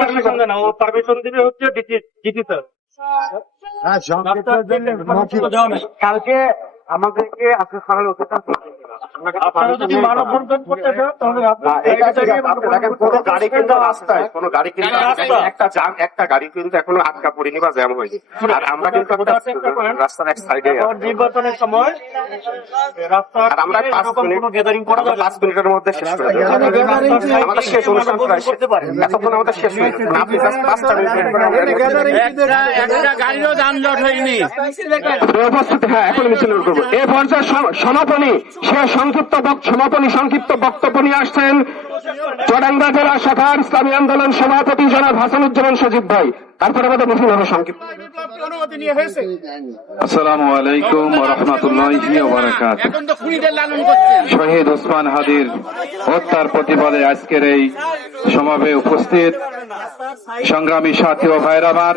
Permission দেয় না, ও permission দিবে হচ্ছে ডিটি স্যার। কালকে আমাদেরকে আজকে সকালে আপনারা যদি মানববন্ধন করতে চান তাহলে কোনো গাড়ি কিন্তু রাস্তায় একটা গাড়ি কিন্তু এখনো আটকা পড়েনি বা জ্যাম হয়নি। আর আমরা কিন্তু রাস্তার এক সাইডে নির্বাচনের সময় আর আমরা 5 মিনিটের মধ্যে শেষ করে দেবো। আমাদের শেষ অনুষ্ঠান প্রায় এতক্ষণ আমাদের শেষ হয়ে গেছে। আপনি জাস্ট 5টা একটা গাড়িরও যানজট হয়নি। উপস্থিত, হ্যাঁ এখন মিছিল করবো। এ পর্যায়ে সমাপনী সংক্ষিপ্ত বক্তব্য নিয়ে আসছেন চুয়াডাঙ্গা জেলা শাখার ইসলামী আন্দোলন সভাপতি জনাব হাসানুজ্জামান সজীব ভাই। তারপরে আমাদের মিছিল হবে সংক্ষিপ্ত। আসসালামু আলাইকুম ওয়া রাহমাতুল্লাহি ওয়া বারাকাতুহু। এখন তো খুনিদের লালন করছেন। শহীদ ওসমান হাদির হত্যার প্রতিবাদে আজকের এই সমাবেশে উপস্থিত সংগ্রামী সাথী ও ভাইরা আমার,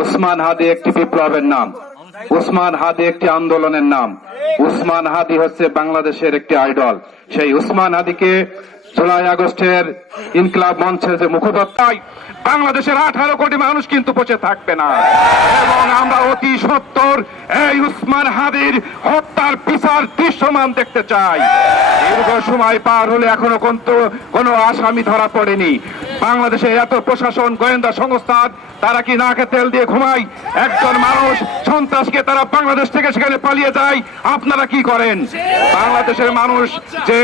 ওসমান হাদি একটি বিপ্লবের নাম, ওসমান হাদি একটি আন্দোলনের নাম, ওসমান হাদি হচ্ছে বাংলাদেশের একটি আইডল। সেই ওসমান হাদিকে জুলাই আগস্টের ইনকিলাব মঞ্চের যে মুখপাত্র, বাংলাদেশের 18 কোটি মানুষ কিন্তু বসে থাকবে না এবং আমরা অতি সত্বর এই ওসমান হাদির হত্যার বিচার দৃশ্যমান দেখতে চাই। দীর্ঘ সময় পার হলে এখনো কিন্তু কোনো আসামি ধরা পড়েনি। বাংলাদেশে এত প্রশাসন, গোয়েন্দা সংস্থা, তারা কি নাকে তেল দিয়ে ঘুমায়? একজন মানুষ সন্ত্রাসকে তারা বাংলাদেশ থেকে সেখানে পালিয়ে যায়, আপনারা কি করেন? বাংলাদেশের মানুষ যে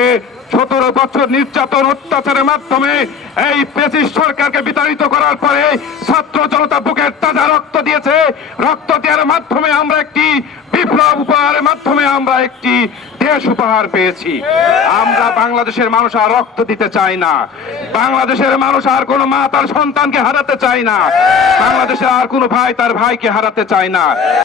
17 বছর নির্যাতন অত্যাচারের মাধ্যমে এই ফ্যাসিস্ট সরকারকে বিতাড়িত করার পরে ছাত্র জনতা বুকের তাজা রক্ত দিয়েছে। রক্ত দেওয়ার মাধ্যমে আমরা একটি বিপ্লব উপহারের মাধ্যমে আমরা একটি দেশ উপহার পেয়েছি। আমরা বাংলাদেশের মানুষ আর রক্ত দিতে চাই না। বাংলাদেশের মানুষ আর কোনো মা তার সন্তানকে হারাতে চায় না। বাংলাদেশের আর কোনো ভাই তার ভাইকে হারাতে চায় না।